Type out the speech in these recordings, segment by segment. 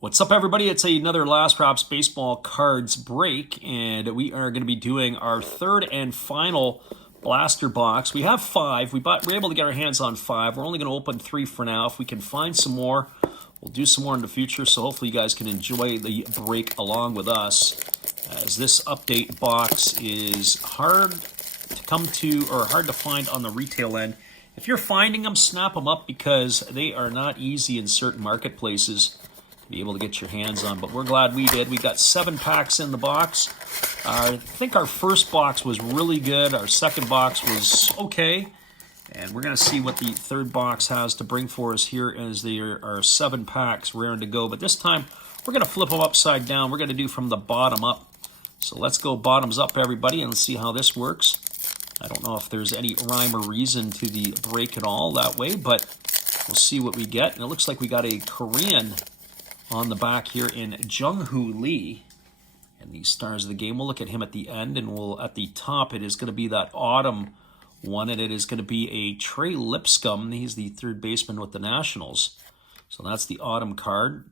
What's up, everybody? It's another Last Props Baseball Cards break, and we are going to be doing our third and final blaster box. We have five. We're able to get our hands on five. We're only going to open three for now. If we can find some more, we'll do some more in the future, so hopefully you guys can enjoy the break along with us, as this update box is hard to come to, or hard to find on the retail end. If you're finding them, snap them up, because they are not easy in certain marketplaces be able to get your hands on, but we're glad we did. We got 7 packs in the box. I think our first box was really good. Our second box was okay, and we're going to see what the third box has to bring for us here, as there are 7 packs raring to go. But this time, we're going to flip them upside down. We're going to do from the bottom up. So let's go bottoms up, everybody, and see how this works. I don't know if there's any rhyme or reason to the break at all that way, but we'll see what we get. And it looks like we got a Korean on the back here in Jung-Hoo Lee, and the stars of the game. We'll look at him at the end, and we'll at the top it is going to be that autumn one, and it is going to be a Trey Lipscomb. He's the third baseman with the Nationals, so that's the autumn card.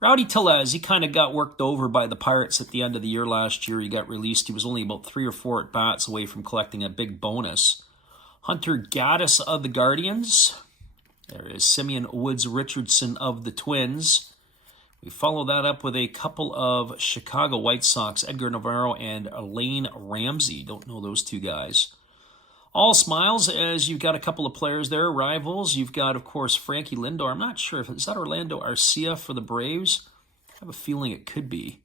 Rowdy Tellez, he kind of got worked over by the Pirates at the end of the year last year. He got released. He was only about 3 or 4 at bats away from collecting a big bonus. Hunter Gaddis of the Guardians. There is Simeon Woods Richardson of the Twins. We follow that up with a couple of Chicago White Sox, Edgar Navarro and Lane Ramsey. Don't know those two guys. All smiles, as you've got a couple of players there, rivals. You've got, of course, Frankie Lindor. I'm not sure if is that Orlando Arcia for the Braves. I have a feeling it could be.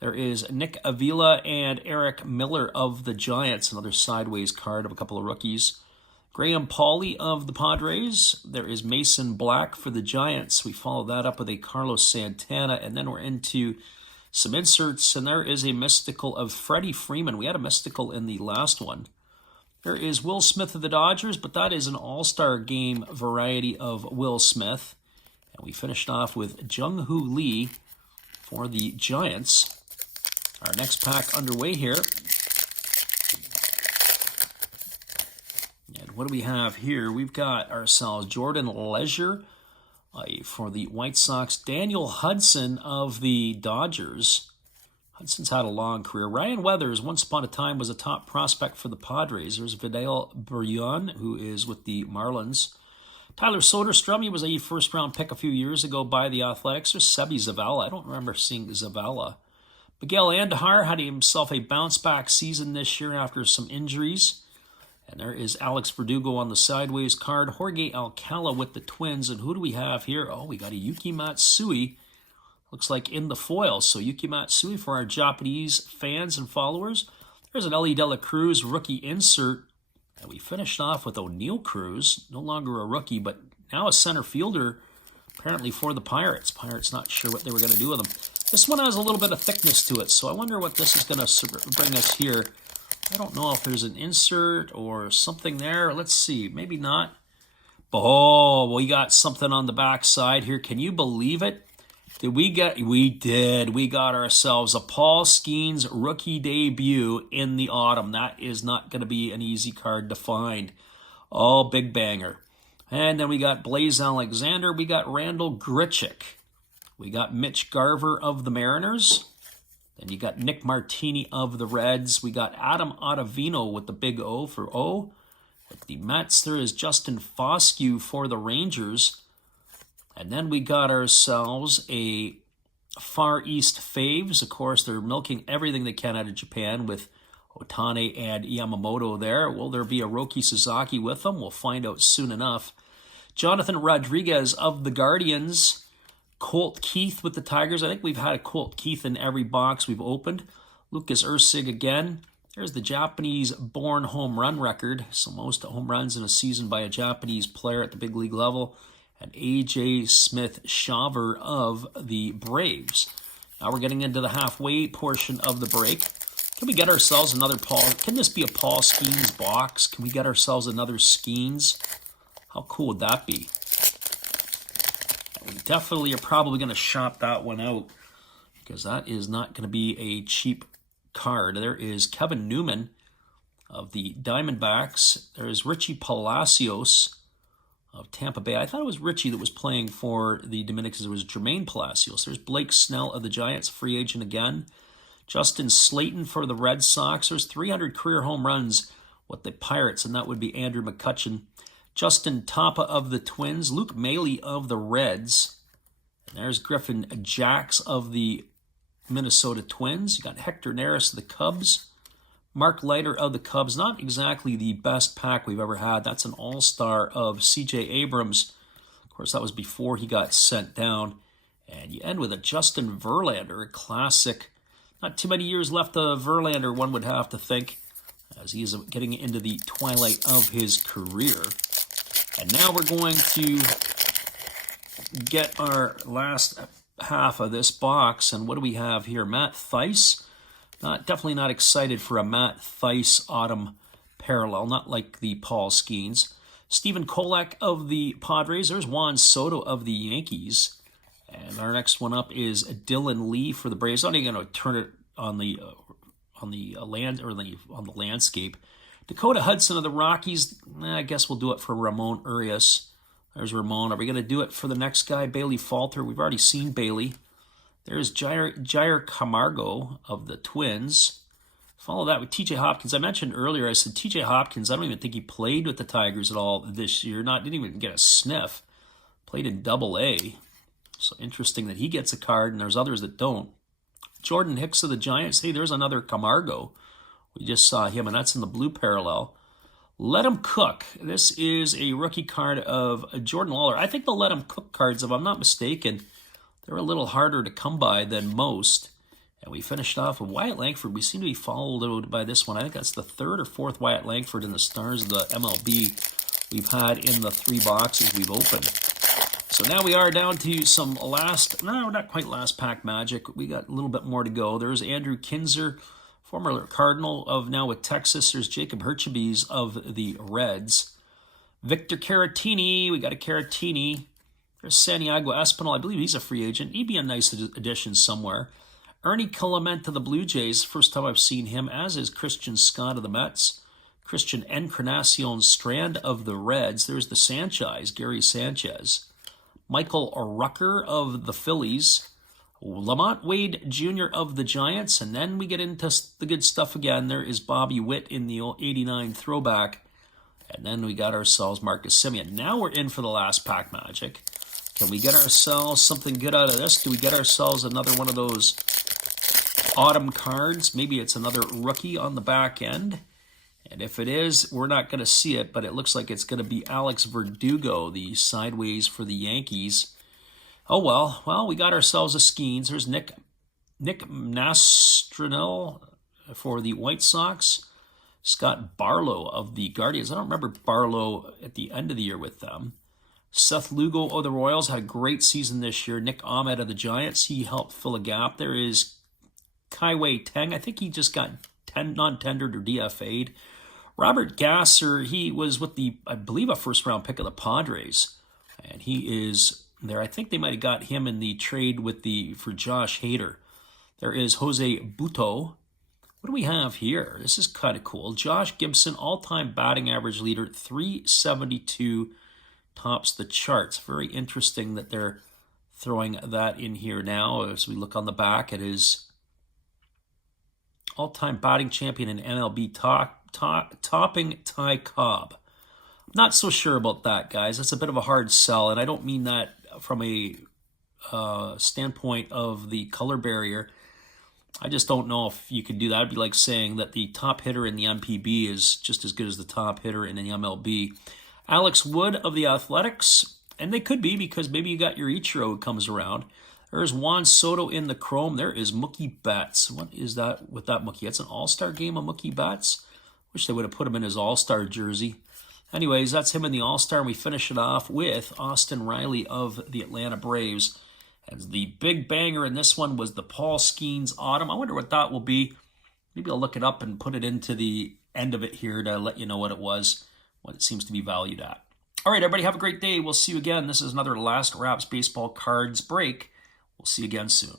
There is Nick Avila and Eric Miller of the Giants, another sideways card of a couple of rookies. Graham Pauley of the Padres. There is Mason Black for the Giants. We follow that up with a Carlos Santana, and then we're into some inserts, and there is a mystical of Freddie Freeman. We had a mystical in the last one. There is Will Smith of the Dodgers, but that is an all-star game variety of Will Smith. And we finished off with Jung-Hoo Lee for the Giants. Our next pack underway here. And what do we have here? We've got ourselves Jordan Leisure for the White Sox. Daniel Hudson of the Dodgers. Hudson's had a long career. Ryan Weathers, once upon a time, was a top prospect for the Padres. There's Vidal Bryan, who is with the Marlins. Tyler Soderstrom, he was a first-round pick a few years ago by the Athletics. There's Sebi Zavala. I don't remember seeing Zavala. Miguel Andujar had himself a bounce-back season this year after some injuries. And there is Alex Verdugo on the sideways card. Jorge Alcala with the Twins. And who do we have here? Oh, we got a Yuki Matsui. Looks like in the foil. So Yuki Matsui for our Japanese fans and followers. There's an Elly De La Cruz rookie insert. And we finished off with O'Neal Cruz. No longer a rookie, but now a center fielder, apparently for the Pirates. Pirates not sure what they were going to do with him. This one has a little bit of thickness to it, so I wonder what this is going to bring us here. I don't know if there's an insert or something there. Let's see. Maybe not. Oh, we got something on the back side here. Can you believe it? We did. We got ourselves a Paul Skenes rookie debut in the autumn. That is not going to be an easy card to find. Oh, big banger. And then we got Blaze Alexander. We got Randall Grichuk. We got Mitch Garver of the Mariners. Then you got Nick Martini of the Reds. We got Adam Ottavino with the big O for O. With the Mets, there is Justin Foscue for the Rangers. And then we got ourselves a Far East Faves. Of course, they're milking everything they can out of Japan with Otani and Yamamoto there. Will there be a Roki Sasaki with them? We'll find out soon enough. Jonathan Rodriguez of the Guardians. Colt Keith with the Tigers. I think we've had a Colt Keith in every box we've opened. Lucas Ursig again. There's the Japanese-born home run record. So most home runs in a season by a Japanese player at the big league level. And A.J. Smith-Shawver of the Braves. Now we're getting into the halfway portion of the break. Can we get ourselves another Paul? Can this be a Paul Skenes box? Can we get ourselves another Skenes? How cool would that be? We definitely are probably going to shop that one out, because that is not going to be a cheap card. There is Kevin Newman of the Diamondbacks. There is Richie Palacios of Tampa Bay. I thought it was Richie that was playing for the Dominicans. It was Jermaine Palacios. There's Blake Snell of the Giants, free agent again. Justin Slayton for the Red Sox. There's 300 career home runs with the Pirates, and that would be Andrew McCutchen. Justin Tapa of the Twins. Luke Maile of the Reds. And there's Griffin Jacks of the Minnesota Twins. You got Hector Neris of the Cubs. Mark Leiter of the Cubs. Not exactly the best pack we've ever had. That's an all-star of C.J. Abrams. Of course, that was before he got sent down. And you end with a Justin Verlander, a classic. Not too many years left of Verlander, one would have to think, as he is getting into the twilight of his career. And now we're going to get our last half of this box. And what do we have here? Matt Thaiss. Definitely not excited for a Matt Thaiss autumn parallel, not like the Paul Skenes. Stephen Kolek of the Padres. There's Juan Soto of the Yankees. And our next one up is Dylan Lee for the Braves. I'm not even going to turn it on the landscape. Dakota Hudson of the Rockies. I guess we'll do it for Ramon Urias. There's Ramon. Are we going to do it for the next guy, Bailey Falter? We've already seen Bailey. There's Jair Camargo of the Twins. Follow that with TJ Hopkins. I mentioned earlier, I said TJ Hopkins, I don't even think he played with the Tigers at all this year. Didn't even get a sniff. Played in Double-A. So interesting that he gets a card and there's others that don't. Jordan Hicks of the Giants. Hey, there's another Camargo. We just saw him, and that's in the blue parallel. Let him cook. This is a rookie card of Jordan Lawler. I think the let him cook cards, if I'm not mistaken, they're a little harder to come by than most. And we finished off with Wyatt Langford. We seem to be followed by this one. I think that's the third or fourth Wyatt Langford in the stars of the MLB we've had in the 3 boxes we've opened. So now we are down to some not quite last pack magic. We got a little bit more to go. There's Andrew Kinzer, former Cardinal of now with Texas. There's Jacob Herchebes of the Reds. Victor Caratini. We got a Caratini. There's Santiago Espinal. I believe he's a free agent. He'd be a nice addition somewhere. Ernie Clement of the Blue Jays. First time I've seen him, as is Christian Scott of the Mets. Christian Encarnacion Strand of the Reds. There's the Sanchez, Gary Sanchez. Michael Rucker of the Phillies. Lamont Wade Jr. of the Giants. And then we get into the good stuff again. There is Bobby Witt in the 89 throwback. And then we got ourselves Marcus Semien. Now we're in for the last pack magic. Can we get ourselves something good out of this? Do we get ourselves another one of those autumn cards? Maybe it's another rookie on the back end. And if it is, we're not going to see it, but it looks like it's going to be Alex Verdugo, the sideways for the Yankees. Oh, well. Well, we got ourselves a Skenes. There's Nick Nastranel for the White Sox. Scott Barlow of the Guardians. I don't remember Barlow at the end of the year with them. Seth Lugo of the Royals had a great season this year. Nick Ahmed of the Giants. He helped fill a gap. There is Kaiwei Teng. I think he just got non-tendered or DFA'd. Robert Gasser, he was with I believe, a first-round pick of the Padres. And he is there. I think they might have got him in the trade for Josh Hader. There is Jose Butto. What do we have here? This is kind of cool. Josh Gibson, all-time batting average leader, 372, tops the charts. Very interesting that they're throwing that in here now. As we look on the back, it is all-time batting champion in MLB, topping Ty Cobb. Not so sure about that, guys. That's a bit of a hard sell, and I don't mean that from a standpoint of the color barrier. I just don't know if you could do that. It'd be like saying that the top hitter in the MPB is just as good as the top hitter in the MLB. Alex Wood of the Athletics, and they could be because maybe you got your Ichiro who comes around. There's Juan Soto in the chrome. There is Mookie Betts. What is that with that Mookie? That's an all-star game of Mookie Betts. Wish they would have put him in his all-star jersey. Anyways, that's him in the all-star, and we finish it off with Austin Riley of the Atlanta Braves. And the big banger in this one was the Paul Skenes Autumn. I wonder what that will be. Maybe I'll look it up and put it into the end of it here to let you know what it was, what it seems to be valued at. All right, everybody, have a great day. We'll see you again. This is another Last Wraps Baseball Cards break. We'll see you again soon.